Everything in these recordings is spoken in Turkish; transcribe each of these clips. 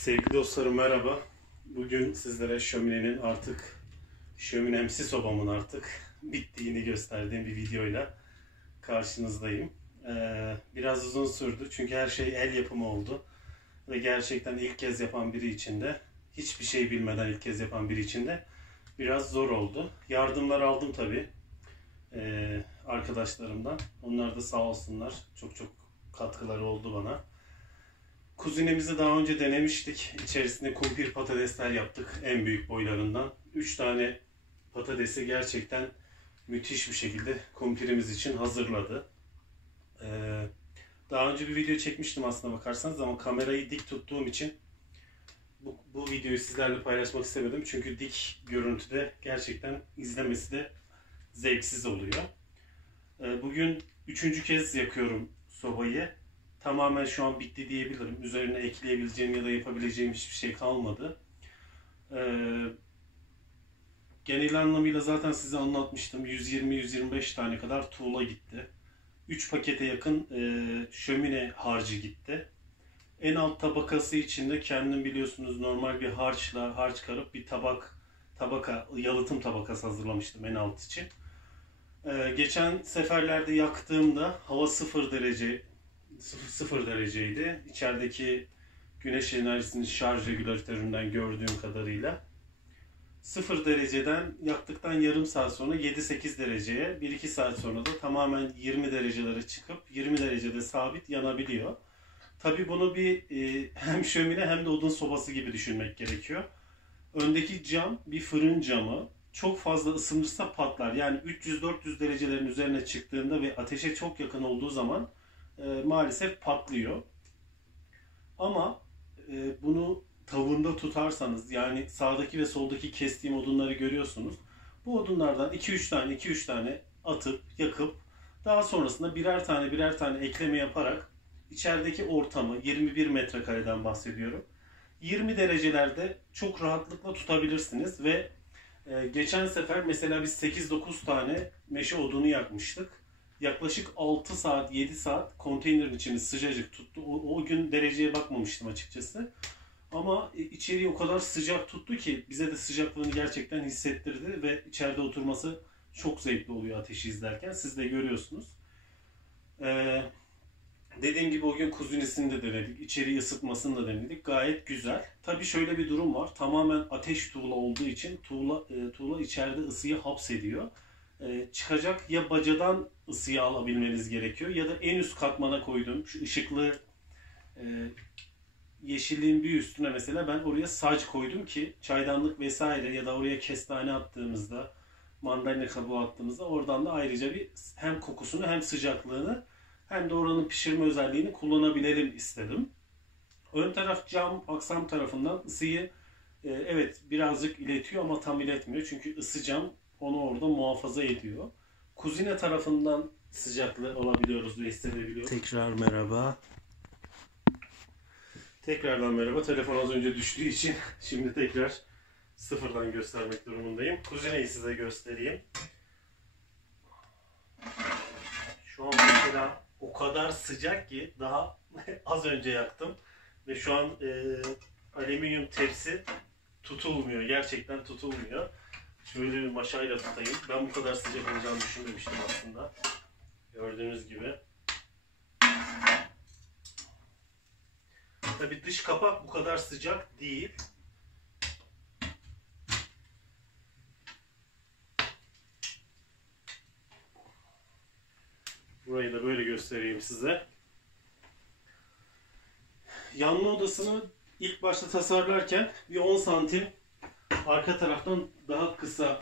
Sevgili dostlarım merhaba. Bugün sizlere şöminemsi sobamın artık bittiğini gösterdiğim bir videoyla karşınızdayım. Biraz uzun sürdü çünkü her şey el yapımı oldu. Ve gerçekten ilk kez yapan biri için de, hiçbir şey bilmeden ilk kez yapan biri için de biraz zor oldu. Yardımlar aldım tabii arkadaşlarımdan. Onlar da sağ olsunlar. Çok katkıları oldu bana. Kuzinemizi daha önce denemiştik. İçerisinde kumpir patatesler yaptık en büyük boylarından. 3 tane patatesi gerçekten müthiş bir şekilde kumpirimiz için hazırladı. Daha önce bir video çekmiştim aslına bakarsanız ama kamerayı dik tuttuğum için bu videoyu sizlerle paylaşmak istemedim. Çünkü dik görüntüde gerçekten izlemesi de zevksiz oluyor. Bugün 3. kez yakıyorum sobayı. Tamamen şu an bitti diyebilirim. Üzerine ekleyebileceğim ya da yapabileceğim hiçbir şey kalmadı. Genel anlamıyla zaten size anlatmıştım. 120-125 tane kadar tuğla gitti. 3 pakete yakın şömine harcı gitti. En alt tabakası için de kendim biliyorsunuz normal bir harç karıp bir yalıtım tabakası hazırlamıştım en alt için. Geçen seferlerde yaktığımda hava 0 dereceydi. İçerideki güneş enerjisinin şarj regülatöründen gördüğüm kadarıyla 0 dereceden yaktıktan yarım saat sonra 7-8 dereceye, 1-2 saat sonra da tamamen 20 derecelere çıkıp 20 derecede sabit yanabiliyor. Tabii bunu bir hem şömine hem de odun sobası gibi düşünmek gerekiyor. Öndeki cam bir fırın camı. Çok fazla ısınırsa patlar. Yani 300-400 derecelerin üzerine çıktığında ve ateşe çok yakın olduğu zaman maalesef patlıyor. Ama bunu tavında tutarsanız, yani sağdaki ve soldaki kestiğim odunları görüyorsunuz. Bu odunlardan 2-3 tane atıp yakıp daha sonrasında birer tane ekleme yaparak içerideki ortamı 21 metrekareden bahsediyorum. 20 derecelerde çok rahatlıkla tutabilirsiniz ve geçen sefer mesela biz 8-9 tane meşe odunu yakmıştık. Yaklaşık 6 saat, 7 saat konteynerin içini sıcacık tuttu. O gün dereceye bakmamıştım açıkçası. Ama içeriği o kadar sıcak tuttu ki bize de sıcaklığını gerçekten hissettirdi ve içeride oturması çok zevkli oluyor ateşi izlerken. Siz de görüyorsunuz. Dediğim gibi o gün kuzinesini de denedik. İçeriği ısıtmasını da denedik. Gayet güzel. Tabii şöyle bir durum var. Tamamen ateş tuğla olduğu için tuğla içeride ısıyı hapsediyor. Çıkacak ya bacadan ısıyı alabilmeniz gerekiyor ya da en üst katmana koyduğum şu ışıklı yeşilliğin bir üstüne mesela ben oraya saç koydum ki çaydanlık vesaire ya da oraya kestane attığımızda, mandalina kabuğu attığımızda oradan da ayrıca bir hem kokusunu hem sıcaklığını hem de oranın pişirme özelliğini kullanabilelim istedim. Ön taraf cam, aksam tarafından ısıyı evet birazcık iletiyor ama tam iletmiyor. Çünkü ısı cam onu orada muhafaza ediyor. Kuzine tarafından sıcaklığı alabiliyoruz ve hissedebiliyoruz. Tekrar merhaba. Tekrardan merhaba. Telefon az önce düştüğü için şimdi tekrar sıfırdan göstermek durumundayım. Kuzineyi size göstereyim. Şu an mesela o kadar sıcak ki daha az önce yaktım ve şu an alüminyum tepsi tutulmuyor. Gerçekten tutulmuyor. Şöyle bir maşayla tutayım. Ben bu kadar sıcak olacağını düşünmemiştim aslında. Gördüğünüz gibi. Tabii dış kapak bu kadar sıcak değil. Burayı da böyle göstereyim size. Yanma odasını ilk başta tasarlarken bir 10 santim arka taraftan daha kısa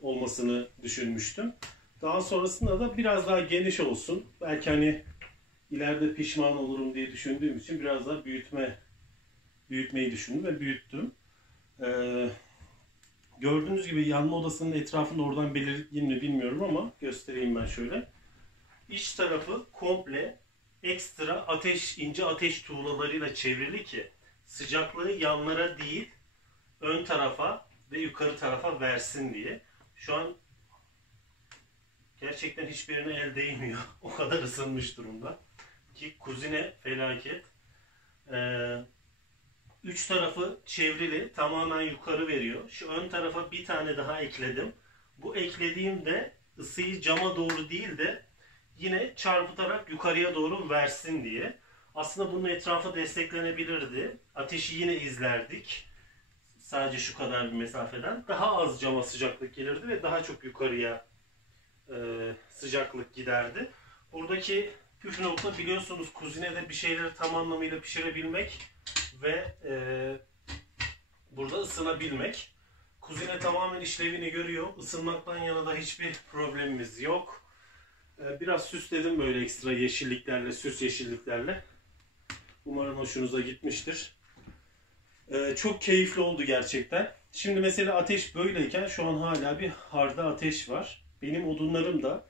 olmasını düşünmüştüm. Daha sonrasında da biraz daha geniş olsun. Belki hani ileride pişman olurum diye düşündüğüm için biraz daha büyütmeyi düşündüm ve büyüttüm. Gördüğünüz gibi yanma odasının etrafında oradan belirgin mi bilmiyorum ama göstereyim ben şöyle. İç tarafı komple ekstra ince ateş tuğlalarıyla çevrili ki sıcaklığı yanlara değil ön tarafa ve yukarı tarafa versin diye. Şu an gerçekten hiçbirine el değmiyor. O kadar ısınmış durumda. Ki kuzine felaket. Üç tarafı çevrili, tamamen yukarı veriyor. Şu ön tarafa bir tane daha ekledim. Bu eklediğimde ısıyı cama doğru değil de yine çarpıtarak yukarıya doğru versin diye. Aslında bunun etrafı desteklenebilirdi. Ateşi yine izlerdik. Sadece şu kadar bir mesafeden. Daha az cama sıcaklık gelirdi ve daha çok yukarıya sıcaklık giderdi. Buradaki püf nokta, biliyorsunuz, kuzinede bir şeyleri tam anlamıyla pişirebilmek ve burada ısınabilmek. Kuzine tamamen işlevini görüyor. Isınmaktan yana da hiçbir problemimiz yok. Biraz süsledim böyle ekstra yeşilliklerle, süs yeşilliklerle. Umarım hoşunuza gitmiştir. Çok keyifli oldu gerçekten. Şimdi mesela ateş böyleyken şu an hala bir harda ateş var. Benim odunlarım da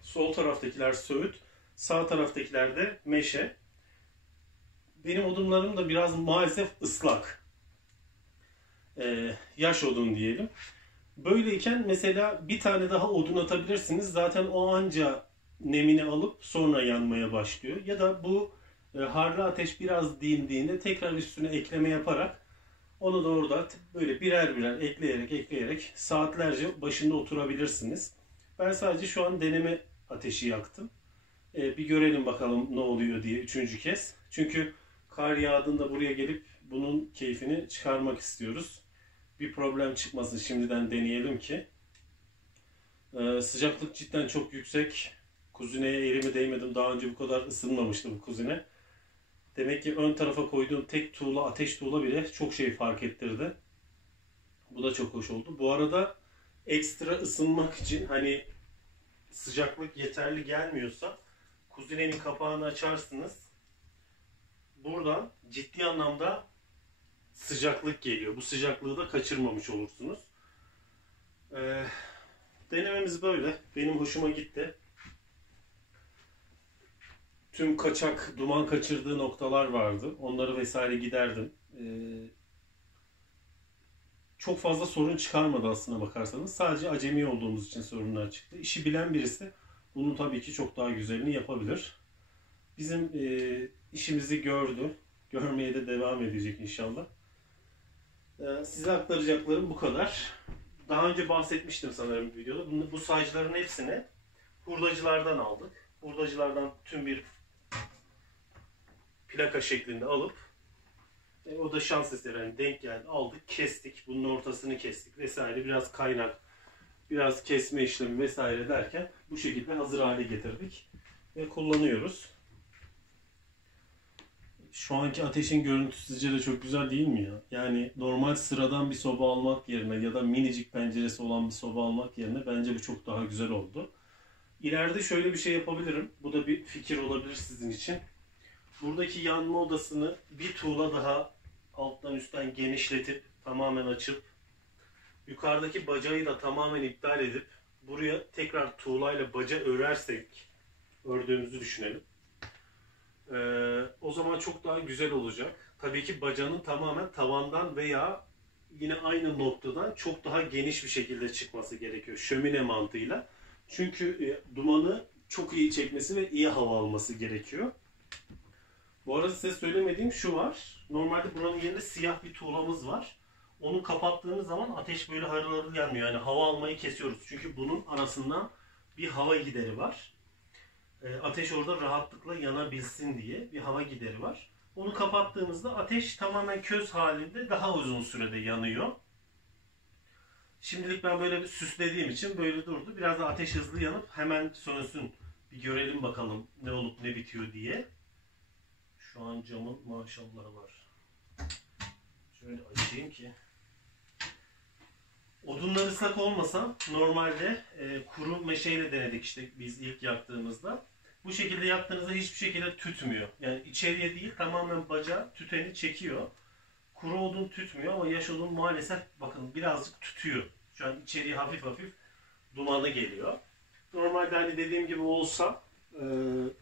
sol taraftakiler söğüt, sağ taraftakiler de meşe. Benim odunlarım da biraz maalesef ıslak. Yaş odun diyelim. Böyleyken mesela bir tane daha odun atabilirsiniz. Zaten o anca nemini alıp sonra yanmaya başlıyor. Ya da bu harlı ateş biraz dindiğinde tekrar üstüne ekleme yaparak onu da orada böyle birer birer ekleyerek saatlerce başında oturabilirsiniz. Ben sadece şu an deneme ateşi yaktım. Bir görelim bakalım ne oluyor diye üçüncü kez. Çünkü kar yağdığında buraya gelip bunun keyfini çıkarmak istiyoruz. Bir problem çıkmasın, şimdiden deneyelim ki. Sıcaklık cidden çok yüksek. Kuzineye elimi değmedim. Daha önce bu kadar ısınmamıştı bu kuzine. Demek ki ön tarafa koyduğum tek tuğla, ateş tuğla bile çok şey fark ettirdi. Bu da çok hoş oldu. Bu arada ekstra ısınmak için, hani sıcaklık yeterli gelmiyorsa, kuzinenin kapağını açarsınız. Buradan ciddi anlamda sıcaklık geliyor. Bu sıcaklığı da kaçırmamış olursunuz. Denememiz böyle. Benim hoşuma gitti. Tüm kaçak, duman kaçırdığı noktalar vardı. Onları vesaire giderdim. Çok fazla sorun çıkarmadı aslına bakarsanız. Sadece acemi olduğumuz için sorunlar çıktı. İşi bilen birisi bunun tabii ki çok daha güzelini yapabilir. Bizim işimizi gördü. Görmeye de devam edecek inşallah. Size aktaracaklarım bu kadar. Daha önce bahsetmiştim sanırım videoda. Bu sacların hepsini hurdacılardan aldık. Hurdacılardan tüm bir plaka şeklinde alıp, o da şans eseri yani denk geldi, aldık, kestik. Bunun ortasını kestik vesaire. Biraz kaynak, biraz kesme işlemi vesaire derken bu şekilde hazır hale getirdik ve kullanıyoruz. Şu anki ateşin görüntüsü sizce de çok güzel değil mi ya? Yani normal sıradan bir soba almak yerine ya da minicik penceresi olan bir soba almak yerine bence bu çok daha güzel oldu. İleride şöyle bir şey yapabilirim. Bu da bir fikir olabilir sizin için. Buradaki yanma odasını bir tuğla daha alttan üstten genişletip tamamen açıp yukarıdaki bacağı da tamamen iptal edip buraya tekrar tuğlayla baca örersek, ördüğümüzü düşünelim. O zaman çok daha güzel olacak. Tabii ki bacağının tamamen tavandan veya yine aynı noktadan çok daha geniş bir şekilde çıkması gerekiyor. Şömine mantığıyla. Çünkü dumanı çok iyi çekmesi ve iyi hava alması gerekiyor. Bu arada size söylemediğim şu var. Normalde buranın yerinde siyah bir tuğlamız var. Onu kapattığınız zaman ateş böyle harıl harıl yanmıyor. Yani hava almayı kesiyoruz. Çünkü bunun arasından bir hava gideri var. Ateş orada rahatlıkla yanabilsin diye bir hava gideri var. Onu kapattığımızda ateş tamamen köz halinde daha uzun sürede yanıyor. Şimdilik ben böyle bir süslediğim için böyle durdu. Biraz da ateş hızlı yanıp hemen sönsün. Bir görelim bakalım ne olup ne bitiyor diye. Şu an camın maşallahı var. Şöyle açayım ki. Odunlar ıslak olmasa normalde kuru meşeyle denedik işte biz ilk yaktığımızda. Bu şekilde yaktığınızda hiçbir şekilde tütmüyor. Yani içeriye değil, tamamen bacağı tüteni çekiyor. Kuru odun tütmüyor ama yaş odun maalesef bakın birazcık tütüyor. Şu an içeriye hafif hafif dumanı geliyor. Normalde hani dediğim gibi olsa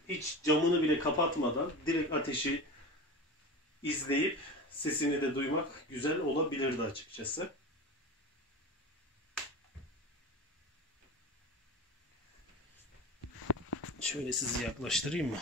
hiç camını bile kapatmadan direkt ateşi izleyip sesini de duymak güzel olabilirdi açıkçası. Şöyle sizi yaklaştırayım mı?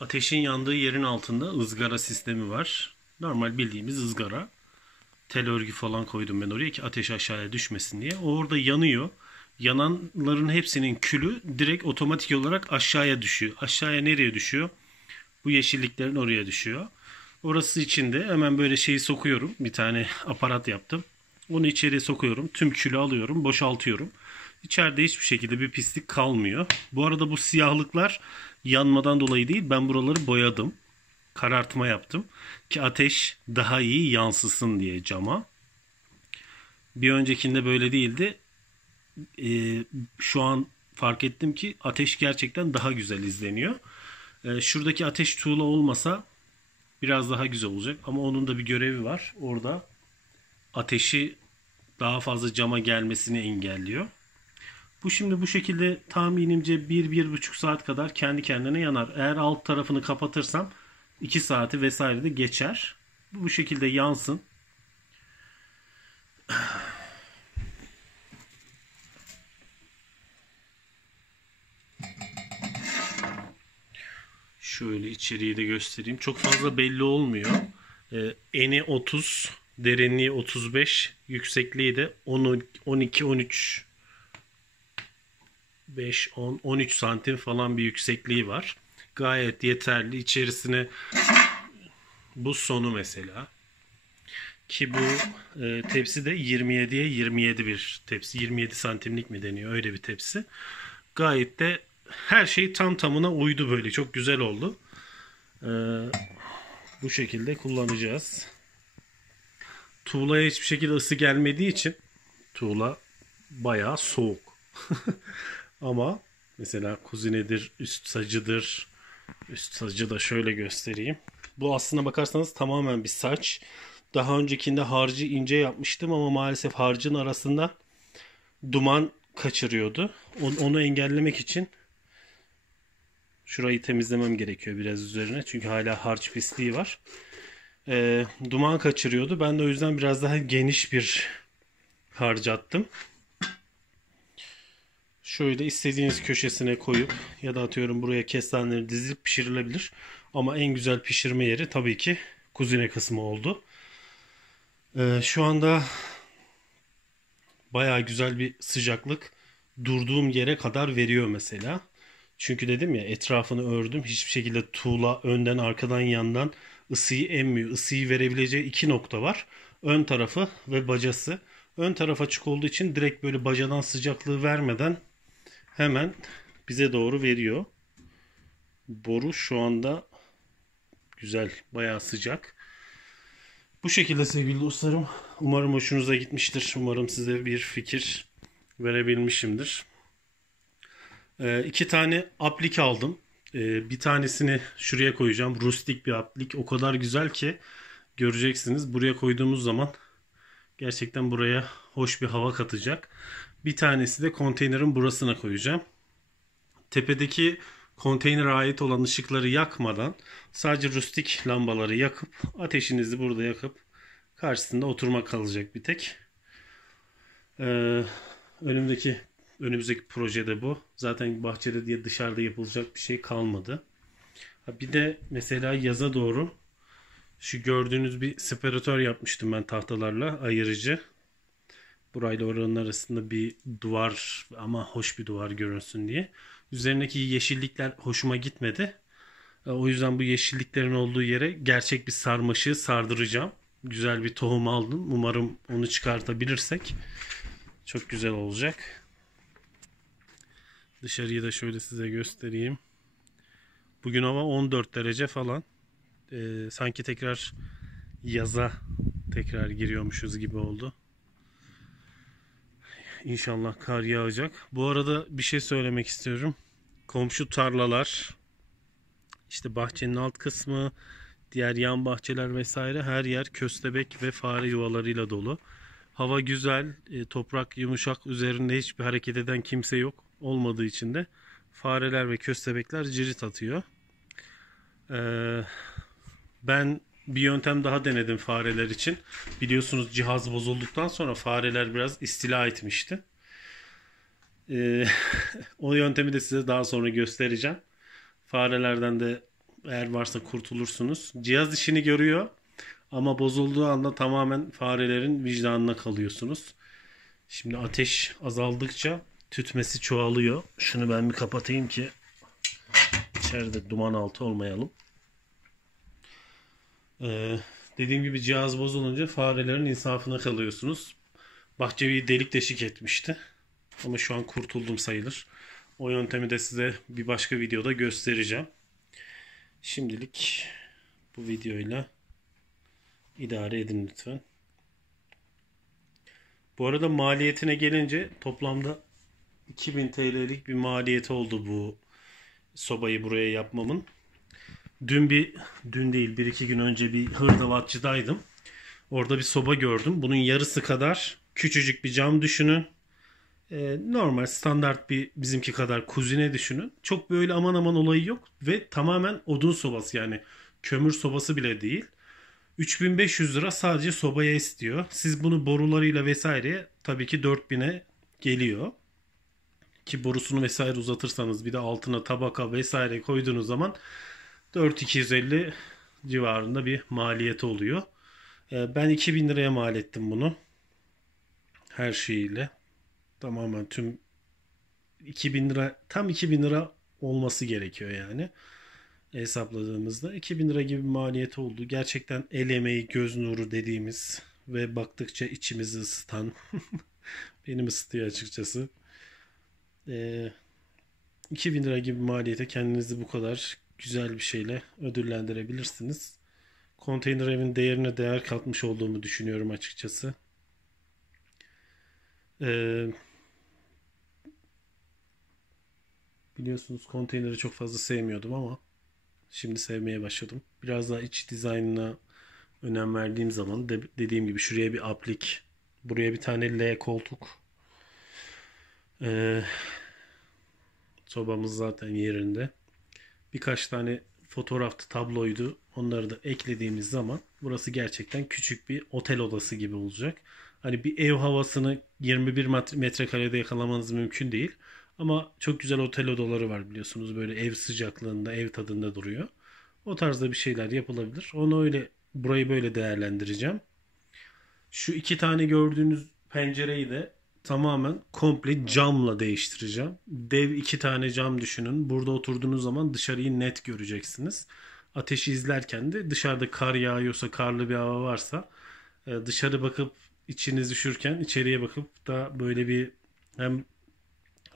Ateşin yandığı yerin altında ızgara sistemi var. Normal bildiğimiz ızgara. Tel örgü falan koydum ben oraya ki ateş aşağıya düşmesin diye. O orada yanıyor. Yananların hepsinin külü direkt otomatik olarak aşağıya düşüyor. Aşağıya nereye düşüyor? Bu yeşilliklerin oraya düşüyor. Orası için de hemen böyle şeyi sokuyorum. Bir tane aparat yaptım. Onu içeriye sokuyorum. Tüm külü alıyorum. Boşaltıyorum. İçeride hiçbir şekilde bir pislik kalmıyor. Bu arada bu siyahlıklar yanmadan dolayı değil. Ben buraları boyadım. Karartma yaptım. Ki ateş daha iyi yansısın diye cama. Bir öncekinde böyle değildi. Şu an fark ettim ki ateş gerçekten daha güzel izleniyor. Şuradaki ateş tuğla olmasa biraz daha güzel olacak. Ama onun da bir görevi var. Orada ateşi daha fazla cama gelmesini engelliyor. Bu şimdi bu şekilde tahminimce 1-1,5 saat kadar kendi kendine yanar. Eğer alt tarafını kapatırsam 2 saati vesaire de geçer. Bu şekilde yansın. Şöyle içeriği de göstereyim. Çok fazla belli olmuyor. Eni 30, derinliği 35, yüksekliği de 12, 13, 5, 10, 13 santim falan bir yüksekliği var. Gayet yeterli. İçerisine buz sonu mesela. Ki bu tepsi de 27'ye 27 bir tepsi. 27 santimlik mi deniyor? Öyle bir tepsi. Gayet de her şey tam tamına uydu böyle. Çok güzel oldu. Bu şekilde kullanacağız. Tuğlaya hiçbir şekilde ısı gelmediği için tuğla bayağı soğuk. Ama mesela kuzinedir, üst sacıdır. Üst sacı da şöyle göstereyim. Bu aslına bakarsanız tamamen bir saç. Daha öncekinde harcı ince yapmıştım ama maalesef harcın arasından duman kaçırıyordu. Onu engellemek için şurayı temizlemem gerekiyor biraz üzerine. Çünkü hala harç pisliği var. Duman kaçırıyordu. Ben de o yüzden biraz daha geniş bir harç attım. Şöyle istediğiniz köşesine koyup ya da atıyorum buraya kestaneleri dizip pişirilebilir. Ama en güzel pişirme yeri tabii ki kuzine kısmı oldu. Şu anda bayağı güzel bir sıcaklık durduğum yere kadar veriyor mesela. Çünkü dedim ya etrafını ördüm. Hiçbir şekilde tuğla önden, arkadan, yandan ısıyı emmiyor. Isıyı verebileceği iki nokta var. Ön tarafı ve bacası. Ön taraf açık olduğu için direkt böyle bacadan sıcaklığı vermeden hemen bize doğru veriyor. Boru şu anda güzel, bayağı sıcak. Bu şekilde sevgili dostlarım. Umarım hoşunuza gitmiştir. Umarım size bir fikir verebilmişimdir. 2 tane aplik aldım. Bir tanesini şuraya koyacağım. Rustik bir aplik. O kadar güzel ki göreceksiniz. Buraya koyduğumuz zaman gerçekten buraya hoş bir hava katacak. Bir tanesi de konteynerin burasına koyacağım. Tepedeki konteynere ait olan ışıkları yakmadan sadece rustik lambaları yakıp ateşinizi burada yakıp karşısında oturmak kalacak bir tek. Önümüzdeki projede bu. Zaten bahçede diye dışarıda yapılacak bir şey kalmadı. Bir de mesela yaza doğru şu gördüğünüz bir separatör yapmıştım ben tahtalarla ayırıcı. Burayla oranın arasında bir duvar ama hoş bir duvar görünsün diye. Üzerindeki yeşillikler hoşuma gitmedi. O yüzden bu yeşilliklerin olduğu yere gerçek bir sarmaşığı sardıracağım. Güzel bir tohum aldım. Umarım onu çıkartabilirsek çok güzel olacak. Dışarıyı da şöyle size göstereyim. Bugün hava 14 derece falan. Sanki tekrar yaza giriyormuşuz gibi oldu. İnşallah kar yağacak. Bu arada bir şey söylemek istiyorum. Komşu tarlalar, işte bahçenin alt kısmı, diğer yan bahçeler vesaire her yer köstebek ve fare yuvalarıyla dolu. Hava güzel, toprak yumuşak, üzerinde hiçbir hareket eden kimse yok olmadığı için de fareler ve köstebekler cirit atıyor. Ben bir yöntem daha denedim fareler için. Biliyorsunuz cihaz bozulduktan sonra fareler biraz istila etmişti. O yöntemi de size daha sonra göstereceğim. Farelerden de Eğer varsa kurtulursunuz. Cihaz işini görüyor ama bozulduğu anda tamamen farelerin vicdanına kalıyorsunuz. Şimdi ateş azaldıkça tütmesi çoğalıyor. Şunu ben bir kapatayım ki içeride duman altı olmayalım. Dediğim gibi cihaz bozulunca farelerin insafına kalıyorsunuz. Bahçeyi delik deşik etmişti. Ama şu an kurtuldum sayılır. O yöntemi de size bir başka videoda göstereceğim. Şimdilik bu videoyla idare edin lütfen. Bu arada maliyetine gelince toplamda 2000 TL'lik bir maliyeti oldu bu sobayı buraya yapmamın. Dün değil bir iki gün önce bir hırdavatçıdaydım. Orada bir soba gördüm. Bunun yarısı kadar küçücük bir cam düşünün. Normal standart bir bizimki kadar kuzine düşünün. Çok böyle aman aman olayı yok. Ve tamamen odun sobası, yani kömür sobası bile değil. 3500 lira sadece sobaya istiyor. Siz bunu borularıyla vesaire tabii ki 4000'e geliyor. Ki borusunu vesaire uzatırsanız bir de altına tabaka vesaire koyduğunuz zaman 4250 civarında bir maliyeti oluyor. Ben 2000 liraya mal ettim bunu. Her şeyiyle. Tamamen tüm 2000 lira, tam 2000 lira olması gerekiyor yani. Hesapladığımızda 2000 lira gibi bir maliyeti oldu. Gerçekten el emeği, göz nuru dediğimiz ve baktıkça içimizi ısıtan benim ısıtıyor açıkçası. 2000 lira gibi bir maliyete kendinizi bu kadar güzel bir şeyle ödüllendirebilirsiniz. Konteyner evin değerine değer katmış olduğumu düşünüyorum açıkçası. Biliyorsunuz konteyneri çok fazla sevmiyordum ama şimdi sevmeye başladım. Biraz daha iç dizaynına önem verdiğim zaman dediğim gibi şuraya bir aplik, buraya bir tane L koltuk. Sobamız zaten yerinde. Birkaç tane fotoğraftı, tabloydu. Onları da eklediğimiz zaman burası gerçekten küçük bir otel odası gibi olacak. Hani bir ev havasını 21 metrekarede yakalamanız mümkün değil. Ama çok güzel otel odaları var biliyorsunuz. Böyle ev sıcaklığında, ev tadında duruyor. O tarzda bir şeyler yapılabilir. Onu öyle, burayı böyle değerlendireceğim. Şu iki tane gördüğünüz pencereyi de tamamen komple camla değiştireceğim. Dev iki tane cam düşünün. Burada oturduğunuz zaman dışarıyı net göreceksiniz. Ateşi izlerken de dışarıda kar yağıyorsa, karlı bir hava varsa dışarı bakıp içiniz üşürken içeriye bakıp da böyle bir hem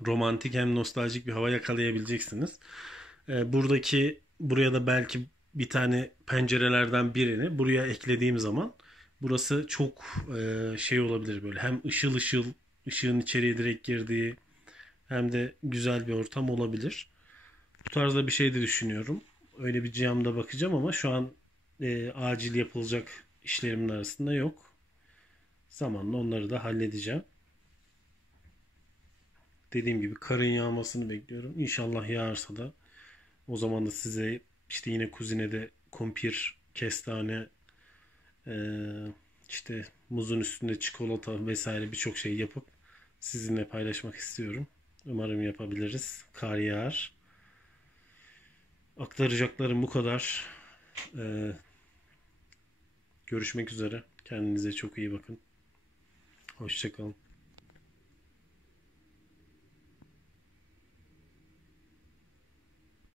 romantik hem nostaljik bir hava yakalayabileceksiniz. Buraya da belki bir tane pencerelerden birini buraya eklediğim zaman burası çok şey olabilir, böyle hem ışıl ışıl, ışığın içeriye direkt girdiği, hem de güzel bir ortam olabilir. Bu tarzda bir şey de düşünüyorum. Öyle bir camda bakacağım ama şu an acil yapılacak işlerimin arasında yok. Zamanla onları da halledeceğim. Dediğim gibi karın yağmasını bekliyorum. İnşallah yağarsa da o zaman da size işte yine kuzinede kumpir, kestane, işte muzun üstünde çikolata vesaire birçok şey yapıp sizinle paylaşmak istiyorum. Umarım yapabiliriz. Kar yağar. Aktaracaklarım bu kadar. Görüşmek üzere. Kendinize çok iyi bakın. Hoşça kalın.